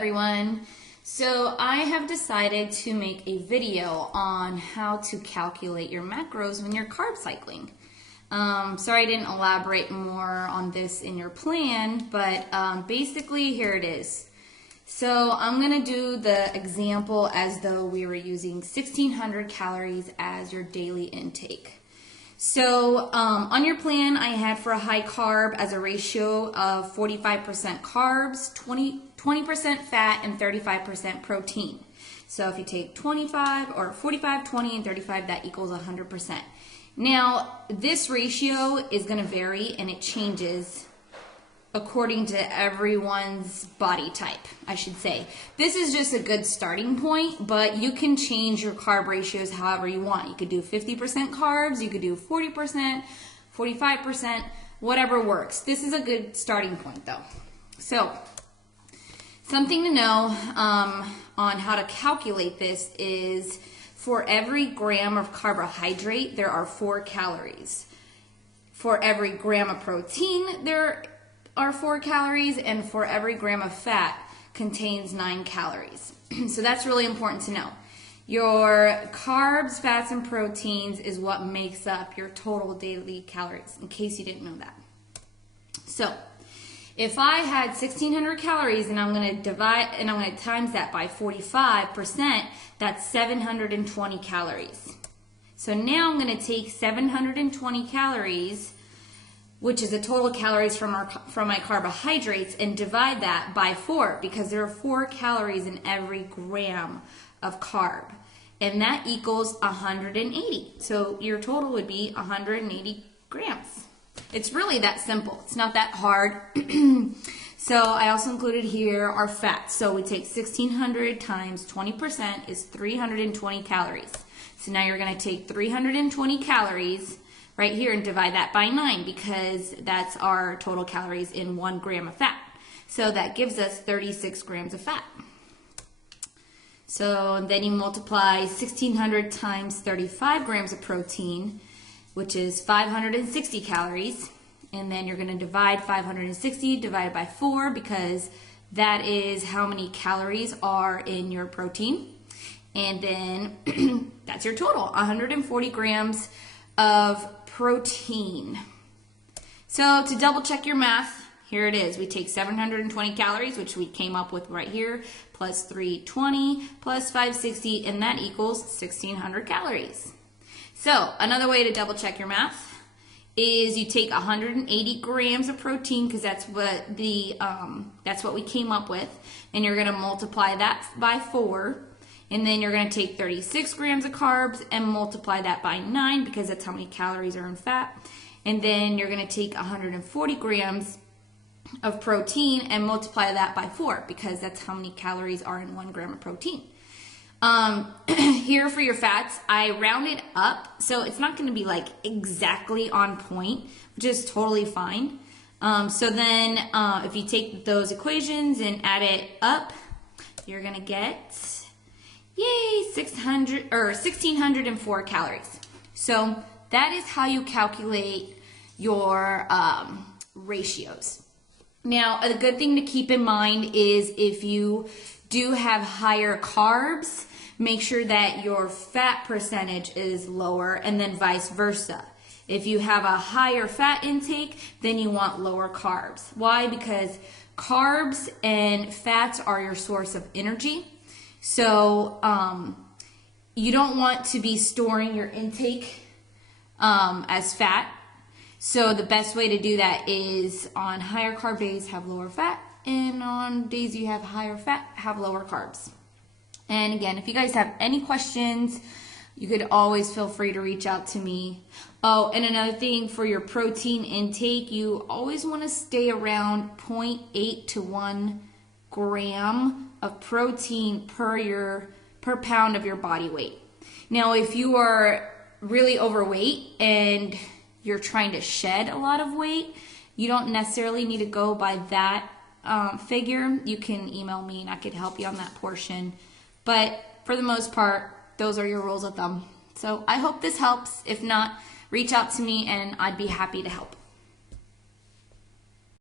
everyone. So I have decided to make a video on how to calculate your macros when you're carb cycling. Sorry I didn't elaborate more on this in your plan, but basically here it is. So I'm going to do the example as though we were using 1600 calories as your daily intake. So on your plan, I had for a high carb as a ratio of 45% carbs, 20% fat, and 35% protein. So if you take 25 or 45, 20, and 35, that equals 100%. Now, this ratio is going to vary and it changes according to everyone's body type, I should say. This is just a good starting point, but you can change your carb ratios however you want. You could do 50% carbs, you could do 40%, 45%, whatever works. This is a good starting point though. So, something to know on how to calculate this is for every gram of carbohydrate, there are 4 calories. For every gram of protein, there are 4 calories, and for every gram of fat contains 9 calories. So that's really important to know. Your carbs, fats, and proteins is what makes up your total daily calories, in case you didn't know that. So if I had 1600 calories and I'm going to divide and I'm going to times that by 45%, that's 720 calories. So now I'm going to take 720 calories, which is the total calories from my carbohydrates, and divide that by 4 because there are 4 calories in every gram of carb. And that equals 180. So your total would be 180 grams. It's really that simple. It's not that hard. So I also included here our fats. So we take 1600 times 20% is 320 calories. So now you're going to take 320 calories right here and divide that by 9 because that's our total calories in 1 gram of fat. So that gives us 36 grams of fat. So then you multiply 1600 times 35 grams of protein, which is 560 calories. And then you're going to divide 560 divided by 4 because that is how many calories are in your protein. And then that's your total, 140 grams of protein. So to double check your math, here it is. We take 720 calories, which we came up with right here, plus 320 plus 560, and that equals 1600 calories. So another way to double check your math is you take 180 grams of protein because that's what we came up with, and you're going to multiply that by 4. And then you're going to take 36 grams of carbs and multiply that by 9 because that's how many calories are in fat. And then you're going to take 140 grams of protein and multiply that by 4 because that's how many calories are in 1 gram of protein. Here for your fats, I rounded up, so it's not going to be like exactly on point, which is totally fine. So then if you take those equations and add it up, you're going to get, yay, 1604 calories. So that is how you calculate your ratios. Now, a good thing to keep in mind is if you do have higher carbs, make sure that your fat percentage is lower, and then vice versa. If you have a higher fat intake, then you want lower carbs. Why? Because carbs and fats are your source of energy. So you don't want to be storing your intake as fat. So the best way to do that is on higher carb days, have lower fat, and on days you have higher fat, have lower carbs. And again, if you guys have any questions, you could always feel free to reach out to me. Oh, and another thing for your protein intake, you always want to stay around 0.8 to 1 gram of protein per pound of your body weight. Now, if you are really overweight and you're trying to shed a lot of weight, you don't necessarily need to go by that figure. You can email me and I could help you on that portion. But for the most part, those are your rules of thumb. So I hope this helps. If not, reach out to me and I'd be happy to help.